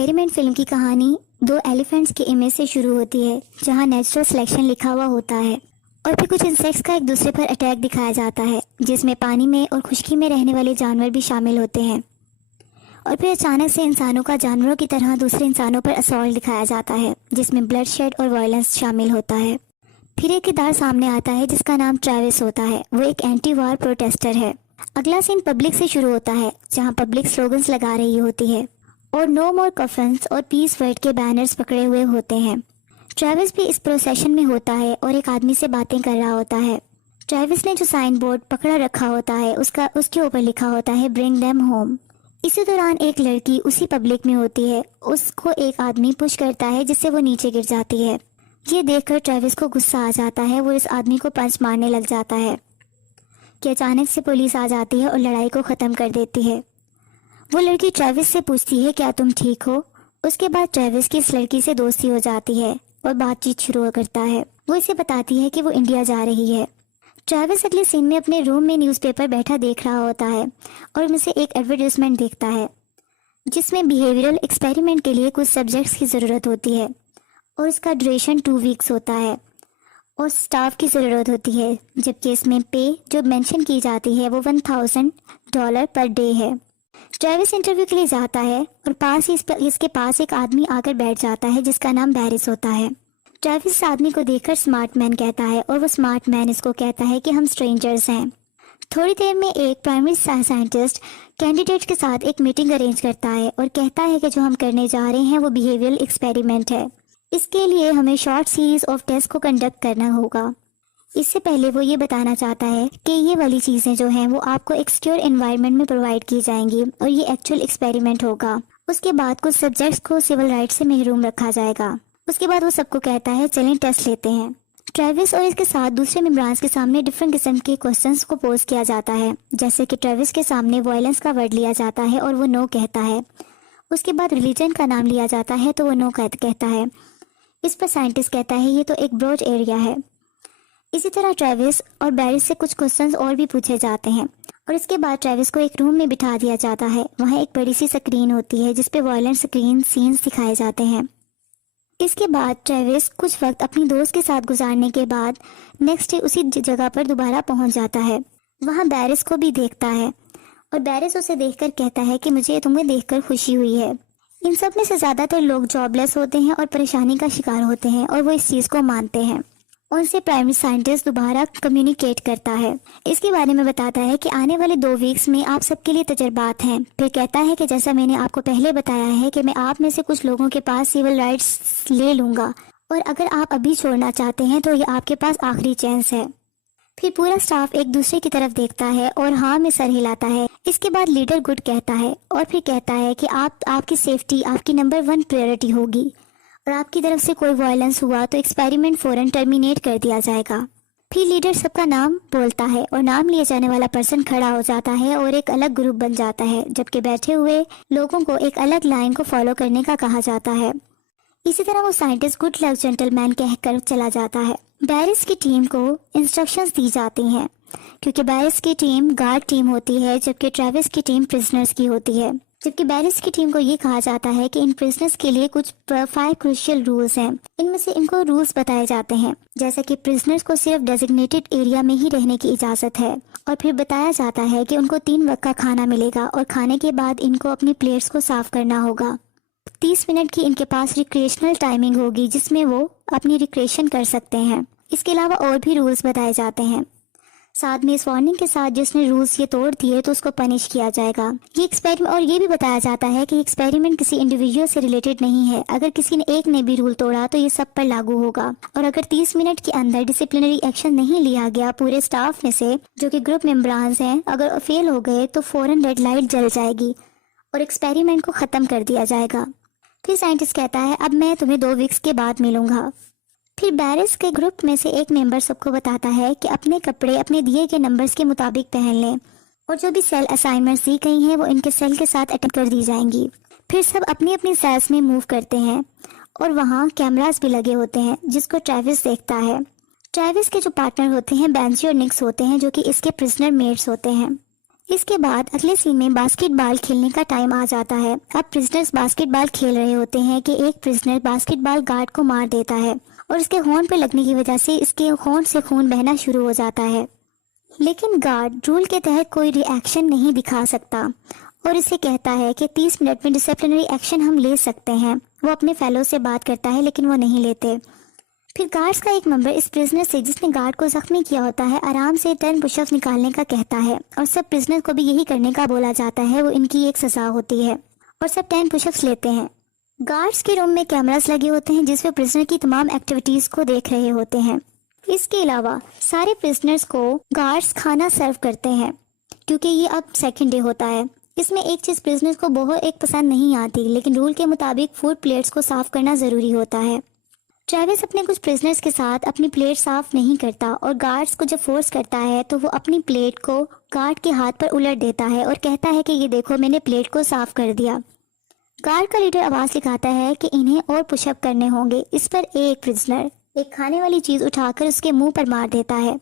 Experiment film की कहानी दो एलिफेंट्स के इमेज से शुरू होती है, जहां नेचुरल सिलेक्शन लिखा हुआ होता है और फिर कुछ इंसेक्ट्स का एक दूसरे पर अटैक दिखाया जाता है, जिसमें पानी में और खुश्की में रहने वाले जानवर भी शामिल होते हैं। और फिर अचानक से इंसानों का जानवरों की तरह दूसरे इंसानों पर असॉल्ट दिखाया जाता है, जिसमें ब्लड शेड और वायलेंस शामिल होता है। फिर एक किरदार सामने आता है जिसका नाम ट्रेविस होता है। वो एक एंटी वार प्रोटेस्टर है। अगला सीन पब्लिक से शुरू होता है, जहां पब्लिक स्लोगन्स लगा रही होती है और नो मोर कफन्स और पीस वर्ड के बैनर्स पकड़े हुए होते हैं। ट्रेविस भी इस प्रोसेशन में होता है और एक आदमी से बातें कर रहा होता है। ट्रेविस ने जो साइन बोर्ड पकड़ा रखा होता है उसके ऊपर लिखा होता है ब्रिंग देम होम। इसी दौरान एक लड़की उसी पब्लिक में होती है। उसको एक आदमी पुश करता है जिससे वो नीचे गिर जाती है। ये देखकर ट्रेविस को गुस्सा आ जाता है। वो इस आदमी को पंच मारने लग जाता है कि अचानक से पुलिस आ जाती है और लड़ाई को ख़त्म कर देती है। वो लड़की ट्रेविस से पूछती है क्या तुम ठीक हो। उसके बाद ट्रेविस की इस लड़की से दोस्ती हो जाती है और बातचीत शुरू करता है। वो इसे बताती है कि वो इंडिया जा रही है। ट्रेविस अगले सीन में अपने रूम में न्यूज़पेपर बैठा देख रहा होता है और उनमें से एक एडवर्टाइजमेंट देखता है जिसमें बिहेवियरल एक्सपेरिमेंट के लिए कुछ सब्जेक्ट्स की ज़रूरत होती है और इसका ड्यूरेशन 2 वीक्स होता है और स्टाफ की ज़रूरत होती है, जबकि इसमें पे जो मेंशन की जाती है वो $1000 पर डे है। ट्रेविस इंटरव्यू के लिए जाता है और पास ही इसके पास एक आदमी आकर बैठ जाता है जिसका नाम बैरिस होता है। ट्रेविस इस आदमी को देखकर स्मार्ट मैन कहता है और वो स्मार्ट मैन इसको कहता है कि हम स्ट्रेंजर्स हैं। थोड़ी देर में एक प्राइमरी साइंटिस्ट कैंडिडेट के साथ एक मीटिंग अरेंज करता है और कहता है कि जो हम करने जा रहे हैं वो बिहेवियरल एक्सपेरिमेंट है। इसके लिए हमें शॉर्ट सीरीज ऑफ टेस्ट को कंडक्ट करना होगा। इससे पहले वो ये बताना चाहता है कि ये वाली चीज़ें जो हैं वो आपको एक सिक्योर एनवायरनमेंट में प्रोवाइड की जाएंगी और ये एक्चुअल एक्सपेरिमेंट होगा। उसके बाद कुछ सब्जेक्ट्स को सिविल राइट्स से महरूम रखा जाएगा। उसके बाद वो सबको कहता है चलें टेस्ट लेते हैं। ट्रेविस और इसके साथ दूसरे मेंबर्स के सामने डिफरेंट किस्म के क्वेश्चंस को पोज किया जाता है, जैसे कि ट्रेविस के सामने वायलेंस का वर्ड लिया जाता है और वो नो कहता है। उसके बाद रिलीजन का नाम लिया जाता है तो वो नो कहता है। इस पर साइंटिस्ट कहता है ये तो एक ब्रॉड एरिया है। इसी तरह ट्रेविस और बैरिस से कुछ क्वेश्चंस और भी पूछे जाते हैं और इसके बाद ट्रेविस को एक रूम में बिठा दिया जाता है। वहाँ एक बड़ी सी स्क्रीन होती है जिसपे वायलेंट स्क्रीन सीन्स दिखाए जाते हैं। इसके बाद ट्रेविस कुछ वक्त अपनी दोस्त के साथ गुजारने के बाद नेक्स्ट डे उसी जगह पर दोबारा पहुंच जाता है। वहाँ बैरिस को भी देखता है और बैरिस उसे देखकर कहता है कि मुझे तुम्हें देखकर खुशी हुई है। इन सब में से ज़्यादातर लोग जॉबलेस होते हैं और परेशानी का शिकार होते हैं और वो इस चीज़ को मानते हैं। उनसे प्राइमरी साइंटिस्ट दोबारा कम्युनिकेट करता है। इसके बारे में बताता है कि आने वाले 2 वीक्स में आप सबके लिए तजर्बात हैं। फिर कहता है कि जैसा मैंने आपको पहले बताया है कि मैं आप में से कुछ लोगों के पास सिविल राइट्स ले लूँगा और अगर आप अभी छोड़ना चाहते हैं तो ये आपके पास आखिरी चांस है। फिर पूरा स्टाफ एक दूसरे की तरफ देखता है और हाँ में सर हिलाता है। इसके बाद लीडर गुड कहता है और फिर कहता है कि आपकी सेफ्टी आपकी नंबर 1 प्रायोरिटी होगी और आपकी तरफ से कोई वायलेंस हुआ तो एक्सपेरिमेंट फौरन टर्मिनेट कर दिया जाएगा। फिर लीडर सबका नाम बोलता है और नाम लिए जाने वाला पर्सन खड़ा हो जाता है और एक अलग ग्रुप बन जाता है, जबकि बैठे हुए लोगों को एक अलग लाइन को फॉलो करने का कहा जाता है। इसी तरह वो साइंटिस्ट गुड लक जेंटलमैन कहकर चला जाता है। बैरिस की टीम को इंस्ट्रक्शंस दी जाती हैं क्योंकि बैरिस की टीम गार्ड टीम होती है जबकि ट्रेविस की टीम प्रिजनर्स की होती है। जबकि बैरिस की टीम को ये कहा जाता है कि इन प्रिजनर्स के लिए कुछ 5 क्रूशियल रूल्स हैं। इनमें से इनको रूल्स बताए जाते हैं जैसे कि प्रिजनर्स को सिर्फ डेजिग्नेटेड एरिया में ही रहने की इजाज़त है और फिर बताया जाता है कि उनको 3 वक्त का खाना मिलेगा और खाने के बाद इनको अपनी प्लेट्स को साफ करना होगा। 30 मिनट की इनके पास रिक्रिएशनल टाइमिंग होगी जिसमें वो अपनी रिक्रिएशन कर सकते हैं। इसके अलावा और भी रूल्स बताए जाते हैं। साथ में इस वार्निंग के साथ जिसने रूल्स ये तोड़ दिए तो उसको पनिश किया जाएगा। ये एक्सपेरिमेंट और ये भी बताया जाता है कि एक्सपेरिमेंट किसी इंडिविजुअल से रिलेटेड नहीं है। अगर किसी ने एक ने भी रूल तोड़ा तो ये सब पर लागू होगा और अगर 30 मिनट के अंदर डिसिप्लिनरी एक्शन नहीं लिया गया पूरे स्टाफ में से जो कि ग्रुप मेंबर्स हैं, अगर फेल हो गए तो फौरन रेड लाइट जल जाएगी और एक्सपेरिमेंट को ख़त्म कर दिया जाएगा। फिर साइंटिस्ट कहता है अब मैं तुम्हें 2 वीक्स के बाद मिलूंगा। फिर बैरिस के ग्रुप में से एक मेंबर सबको बताता है कि अपने कपड़े अपने दिए गए नंबर्स के मुताबिक पहन लें और जो भी सेल असाइनमेंट्स दी गई हैं वो इनके सेल के साथ अटैच कर दी जाएंगी। फिर सब अपनी अपनी सेल्स में मूव करते हैं और वहाँ कैमरास भी लगे होते हैं जिसको ट्रेविस देखता है। ट्रेविस के जो पार्टनर होते हैं बेंजी और निक्स होते हैं जो कि इसके प्रिजनर मेट्स होते हैं। इसके बाद अगले सीन में बास्केटबॉल खेलने का टाइम आ जाता है। अब प्रिजनर्स बास्केटबॉल खेल रहे होते हैं कि एक प्रिजनर बास्केटबॉल गार्ड को मार देता है और उसके होंठ पे लगने की वजह से इसके होंठ से खून बहना शुरू हो जाता है। लेकिन गार्ड रूल के तहत कोई रिएक्शन नहीं दिखा सकता और इसे कहता है कि 30 मिनट में डिसिप्लिनरी एक्शन हम ले सकते हैं। वो अपने फेलो से बात करता है लेकिन वो नहीं लेते। फिर गार्ड्स का एक मेंबर इस प्रिजनर से जिसने गार्ड को जख्मी किया होता है आराम से 10 पुशअप्स निकालने का कहता है और सब प्रिजनर को भी यही करने का बोला जाता है। वो इनकी एक सजा होती है और सब 10 पुशअप्स लेते हैं। गार्ड्स के रूम में कैमरास लगे होते हैं जिसमें प्रिजनर की तमाम एक्टिविटीज को देख रहे होते हैं। इसके अलावा सारे प्रिजनर्स को गार्ड्स खाना सर्व करते हैं क्योंकि ये अब सेकंड डे होता है। इसमें एक चीज प्रिजनर्स को बहुत एक पसंद नहीं आती, लेकिन रूल के मुताबिक फूड प्लेट्स को साफ करना जरूरी होता है। ट्रेविस अपने कुछ प्रिजनर्स के साथ अपनी प्लेट साफ नहीं करता और गार्ड्स को जब फोर्स करता है तो वो अपनी प्लेट को गार्ड के हाथ पर उलट देता है और कहता है कि ये देखो मैंने प्लेट को साफ कर दिया। गार्ड का लीडर आवाज दिखाता है कि इन्हें और पुशअप करने होंगे। इस पर एक प्रिजनर एक खाने वाली चीज उठाकर उसके मुंह पर मार देता है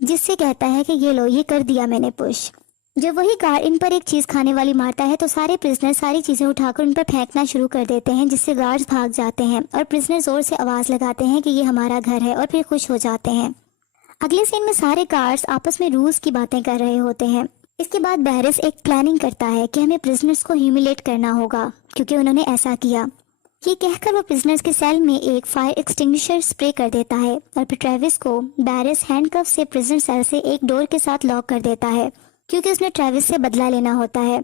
जिससे कहता है कि ये लो, ये कर दिया मैंने पुश। जब वही गार्ड इन पर एक चीज खाने वाली मारता है तो सारे प्रिजनर सारी चीजें उठाकर उन पर फेंकना शुरू कर देते हैं जिससे गार्ड्स भाग जाते हैं और प्रिजनर जोर से आवाज लगाते हैं कि ये हमारा घर है और फिर खुश हो जाते हैं। अगले सीन में सारे गार्ड्स आपस में रूल्स की बातें कर रहे होते हैं। इसके बाद बैरिस एक प्लानिंग करता है कि हमें प्रिजनर्स को ह्यूमिलेट करना होगा क्योंकि उन्होंने ऐसा किया। ये कहकर वो प्रिजनर्स के सेल में एक फायर एक्सटिंग्विशर स्प्रे कर देता है और फिर ट्रेविस को बैरिस हैंडकफ से प्रिजनर सेल से एक डोर के साथ लॉक कर देता है क्योंकि उसने ट्रेविस से बदला लेना होता है।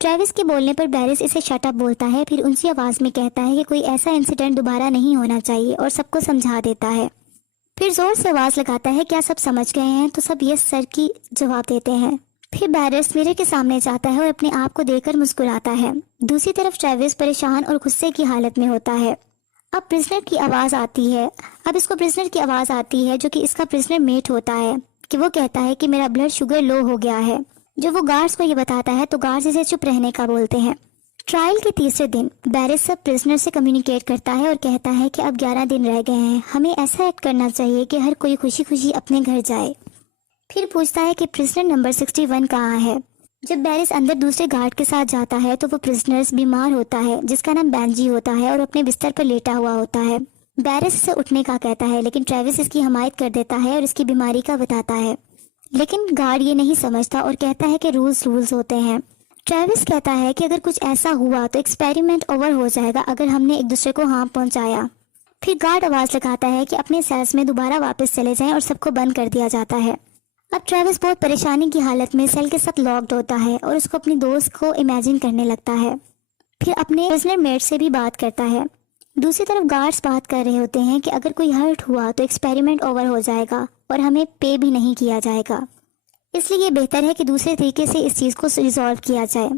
ट्रेविस के बोलने पर बैरिस इसे शट अप बोलता है, फिर ऊंची आवाज में कहता है कि कोई ऐसा इंसिडेंट दोबारा नहीं होना चाहिए और सबको समझा देता है। फिर जोर से आवाज लगाता है क्या सब समझ गए हैं, तो सब यस सर की जवाब देते हैं। फिर बैरिस मिरर के सामने जाता है और अपने आप को देखकर मुस्कुराता है। दूसरी तरफ ट्रेविस परेशान और गुस्से की हालत में होता है। अब प्रिजनर की आवाज आती है अब इसको प्रिजनर की आवाज आती है जो कि इसका प्रिजनर मेट होता है कि वो कहता है कि मेरा ब्लड शुगर लो हो गया है। जब वो गार्ड्स को ये बताता है तो गार्ड्स इसे चुप रहने का बोलते हैं। ट्रायल के तीसरे दिन बैरिस सब प्रिजनर से कम्युनिकेट करता है और कहता है कि अब 11 दिन रह गए हैं, हमें ऐसा एक्ट करना चाहिए कि हर कोई खुशी खुशी अपने घर जाए। फिर पूछता है कि प्रिजनर नंबर 61 कहाँ है। जब बैरिस अंदर दूसरे गार्ड के साथ जाता है तो वो प्रिजनर्स बीमार होता है जिसका नाम बेंजी होता है और अपने बिस्तर पर लेटा हुआ होता है। बैरिस इसे उठने का कहता है लेकिन ट्रेविस इसकी हमायत कर देता है और इसकी बीमारी का बताता है, लेकिन गार्ड ये नहीं समझता और कहता है कि रूल्स होते हैं। ट्रेविस कहता है कि अगर कुछ ऐसा हुआ तो एक्सपेरिमेंट ओवर हो जाएगा अगर हमने एक दूसरे को हार्म पहुंचाया। फिर गार्ड आवाज लगाता है कि अपने सेल्स में दोबारा वापस चले जाएं और सबको बंद कर दिया जाता है। अब ट्रेविस बहुत परेशानी की हालत में सेल के साथ लॉक्ड होता है और उसको अपनी दोस्त को इमेजिन करने लगता है। फिर अपने प्रिजनर मेट से भी बात करता है। दूसरी तरफ गार्ड्स बात कर रहे होते हैं कि अगर कोई हर्ट हुआ तो एक्सपेरिमेंट ओवर हो जाएगा और हमें पे भी नहीं किया जाएगा, इसलिए ये बेहतर है कि दूसरे तरीके से इस चीज़ को रिजॉल्व किया जाए।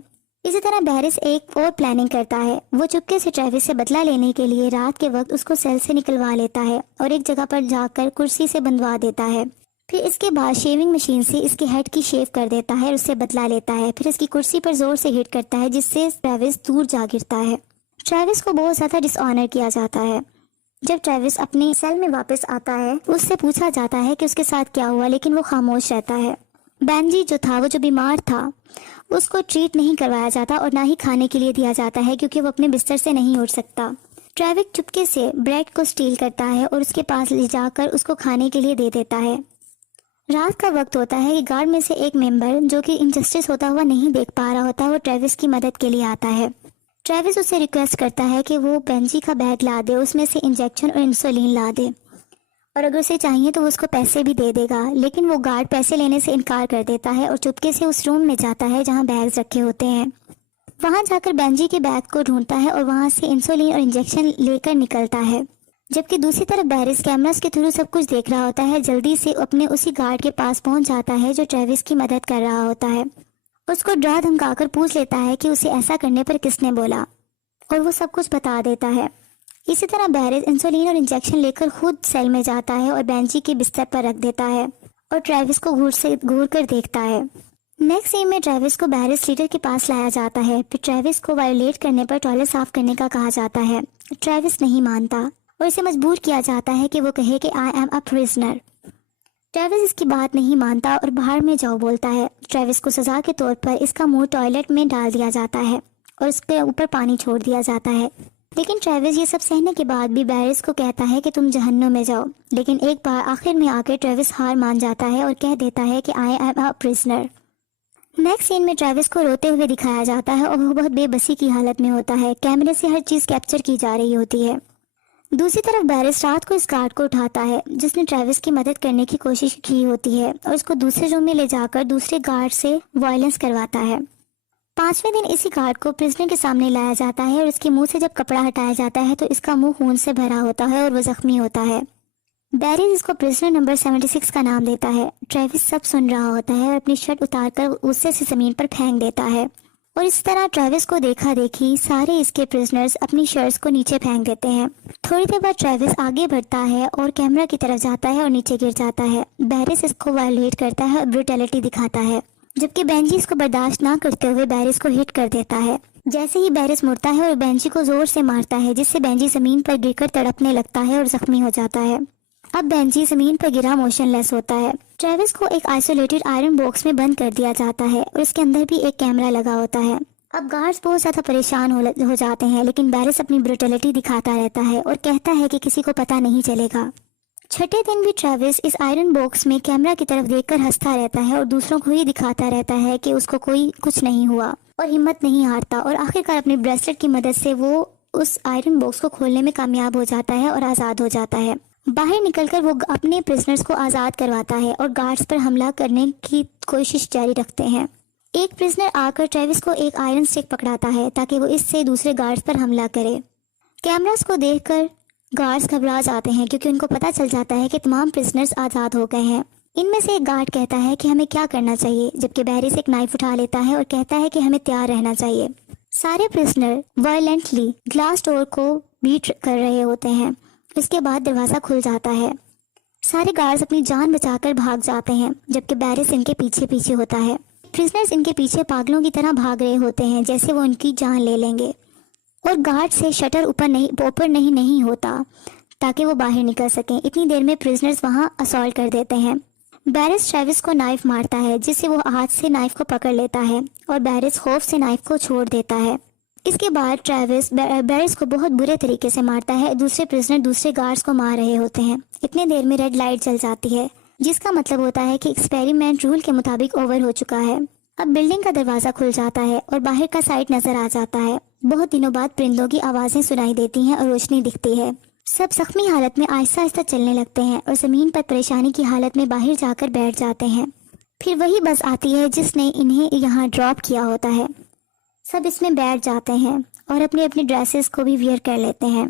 इसी तरह बैरिस एक और प्लानिंग करता है। वो चुपके से ट्रेविस से बदला लेने के लिए रात के वक्त उसको सेल से निकलवा लेता है और एक जगह पर जाकर कुर्सी से बंधवा देता है। फिर इसके बाद शेविंग मशीन से इसके हेड की शेव कर देता है और उससे बदला लेता है। फिर इसकी कुर्सी पर जोर से हिट करता है जिससे ट्रेविस दूर जा गिरता है। ट्रेविस को बहुत ज़्यादा डिसऑनर किया जाता है। जब ट्रेविस अपने सेल में वापस आता है उससे पूछा जाता है कि उसके साथ क्या हुआ, लेकिन वो खामोश रहता है। बेंजी जो था, वो जो बीमार था, उसको ट्रीट नहीं करवाया जाता और ना ही खाने के लिए दिया जाता है क्योंकि वो अपने बिस्तर से नहीं उठ सकता। ट्रेविस चुपके से ब्रेड को स्टील करता है और उसके पास ले जाकर उसको खाने के लिए दे देता है। रात का वक्त होता है कि गार्ड में से एक मेंबर जो कि इनजस्टिस होता हुआ नहीं देख पा रहा होता, वो ट्रेविस की मदद के लिए आता है। ट्रेविस उससे रिक्वेस्ट करता है कि वो बेंजी का बैग ला दे, उसमें से इंजेक्शन और इंसुलिन ला दे और अगर उसे चाहिए तो वो उसको पैसे भी दे देगा। लेकिन वो गार्ड पैसे लेने से इनकार कर देता है और चुपके से उस रूम में जाता है जहाँ बैग्स रखे होते हैं। वहाँ जाकर बेंजी के बैग को ढूंढता है और वहाँ से इंसुलिन और इंजेक्शन लेकर निकलता है। जबकि दूसरी तरफ बैरिस कैमरास के थ्रू सब कुछ देख रहा होता है। जल्दी से अपने उसी गार्ड के पास पहुंच जाता है जो ट्रेविस की मदद कर रहा होता है। उसको डरा धमकाकर पूछ लेता है कि उसे ऐसा करने पर किसने बोला और वो सब कुछ बता देता है। इसी तरह बैरिस इंसुलिन और इंजेक्शन लेकर खुद सेल में जाता है और बेंजी के बिस्तर पर रख देता है और ट्रेविस को घूर कर देखता है। नेक्स्ट सीन में ट्रेविस को बैरिस लीडर के पास लाया जाता है। फिर ट्रेविस को वायोलेट करने पर टॉयलेट साफ करने का कहा जाता है। ट्रेविस नहीं मानता और इसे मजबूर किया जाता है कि वो कहे कि I am a prisoner. Travis इसकी बात नहीं मानता और बाहर में जाओ बोलता है। ट्रेविस को सजा के तौर पर इसका मुंह टॉयलेट में डाल दिया जाता है और उसके ऊपर पानी छोड़ दिया जाता है। लेकिन ट्रेविस ये सब सहने के बाद भी बैरिस को कहता है कि तुम जहन्नुम में जाओ। लेकिन एक बार आखिर में आकर ट्रेविस हार मान जाता है और कह देता है कि I am a prisoner. Next scene में ट्रेविस को रोते हुए दिखाया जाता है और वो बहुत बेबसी की हालत में होता है। कैमरे से हर चीज़ कैप्चर की जा रही होती है। दूसरी तरफ बैरिस रात को इस गार्ड को उठाता है जिसने ट्रेविस की मदद करने की कोशिश की होती है और उसको दूसरे रूम में ले जाकर दूसरे गार्ड से वायलेंस करवाता है। 5वें दिन इसी गार्ड को प्रिजनर के सामने लाया जाता है और इसके मुंह से जब कपड़ा हटाया जाता है तो इसका मुंह खून से भरा होता है और वो जख्मी होता है। बैरिस इसको प्रिजनर नंबर 76 का नाम देता है। ट्रेविस सब सुन रहा होता है और अपनी शर्ट उतारकर उससे से जमीन पर फेंक देता है और इस तरह ट्रेविस को देखा देखी सारे इसके प्रिजनर्स अपनी शर्ट्स को नीचे फेंक देते हैं। थोड़ी देर बाद ट्रेविस आगे बढ़ता है और कैमरा की तरफ जाता है और नीचे गिर जाता है। बैरिस इसको वायलेट करता है और ब्रूटैलिटी दिखाता है, जबकि बेंजी इसको बर्दाश्त ना करते हुए बैरिस को हिट कर देता है। जैसे ही बैरिस मुड़ता है और बेंजी को जोर से मारता है जिससे बेंजी जमीन पर गिरकर तड़पने लगता है और जख्मी हो जाता है। अब बेंजी जमीन पर गिरा मोशनलेस होता है। ट्रेविस को एक आइसोलेटेड आयरन बॉक्स में बंद कर दिया जाता है और इसके अंदर भी एक कैमरा लगा होता है। अब गार्ड्स बहुत ज्यादा परेशान हो जाते हैं, लेकिन बैरिस अपनी ब्रूटैलिटी दिखाता रहता है और कहता है कि किसी को पता नहीं चलेगा। छठे दिन भी ट्रेविस इस आयरन बॉक्स में कैमरा की तरफ देखकर हंसता रहता है और दूसरों को ही दिखाता रहता है कि उसको कोई कुछ नहीं हुआ और हिम्मत नहीं हारता और आखिरकार अपने ब्रेसलेट की मदद से वो उस आयरन बॉक्स को खोलने में कामयाब हो जाता है और आज़ाद हो जाता है। बाहर निकलकर वो अपने प्रिजनर्स को आज़ाद करवाता है और गार्ड्स पर हमला करने की कोशिश जारी रखते हैं। एक प्रिजनर आकर ट्रेविस को एक आयरन स्टिक पकड़ाता है ताकि वो इससे दूसरे गार्ड्स पर हमला करे। कैमरास को देखकर गार्ड्स घबरा जाते हैं क्योंकि उनको पता चल जाता है कि तमाम प्रिजनर्स आज़ाद हो गए हैं। इनमें से एक गार्ड कहता है कि हमें क्या करना चाहिए, जबकि बैरिस एक नाइफ उठा लेता है और कहता है कि हमें तैयार रहना चाहिए। सारे प्रिजनर वायलेंटली ग्लास डोर को बीट कर रहे होते हैं। इसके बाद दरवाज़ा खुल जाता है। सारे गार्ड्स अपनी जान बचाकर भाग जाते हैं, जबकि बैरिस इनके पीछे पीछे होता है। प्रिजनर्स इनके पीछे पागलों की तरह भाग रहे होते हैं जैसे वो उनकी जान ले लेंगे और गार्ड से शटर ऊपर नहीं होता ताकि वो बाहर निकल सकें। इतनी देर में प्रिजनर्स वहां असॉल्ट कर देते हैं। बैरिस ट्रेविस को नाइफ मारता है जिससे वो हाथ से नाइफ को पकड़ लेता है और बैरिस खौफ से नाइफ को छोड़ देता है। इसके बाद ट्रेविस बैरिस को बहुत बुरे तरीके से मारता है। दूसरे प्रिजनर दूसरे गार्ड्स को मार रहे होते हैं। इतने देर में रेड लाइट जल जाती है जिसका मतलब होता है कि एक्सपेरिमेंट रूल के मुताबिक ओवर हो चुका है। अब बिल्डिंग का दरवाज़ा खुल जाता है और बाहर का साइड नजर आ जाता है। बहुत दिनों बाद परिंदों की आवाज़ें सुनाई देती हैं और रोशनी दिखती है। सब जख्मी हालत में आहिस्ता आहिस्ता चलने लगते हैं और ज़मीन पर परेशानी की हालत में बाहर जाकर बैठ जाते हैं। फिर वही बस आती है जिसने इन्हें यहाँ ड्रॉप किया होता है। सब इसमें बैठ जाते हैं और अपनी अपनी ड्रेसेस को भी वियर कर लेते हैं।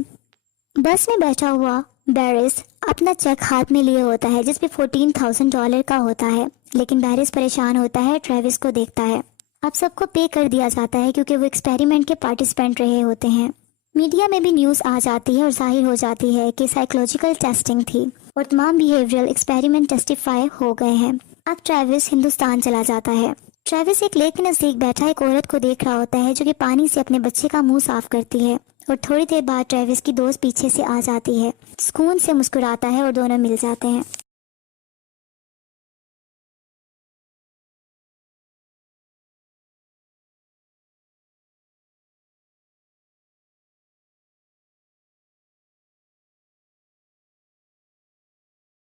बस में बैठा हुआ बैरिस अपना चेक हाथ में लिए होता है जिसपे $14,000 का होता है, लेकिन बैरिस परेशान होता है। ट्रेविस को देखता है। अब सबको पे कर दिया जाता है क्योंकि वो एक्सपेरिमेंट के पार्टिसिपेंट रहे होते हैं। मीडिया में भी न्यूज़ आ जाती है और जाहिर हो जाती है कि साइकोलॉजिकल टेस्टिंग थी और तमाम बिहेवियरल एक्सपेरिमेंट टेस्टिफाई हो गए हैं। अब ट्रेविस हिंदुस्तान चला जाता है। ट्रेविस एक लेक के नजदीक बैठा एक औरत को देख रहा होता है जो कि पानी से अपने बच्चे का मुंह साफ करती है और थोड़ी देर बाद ट्रेविस की दोस्त पीछे से आ जाती है। सुकून से मुस्कुराता है और दोनों मिल जाते हैं।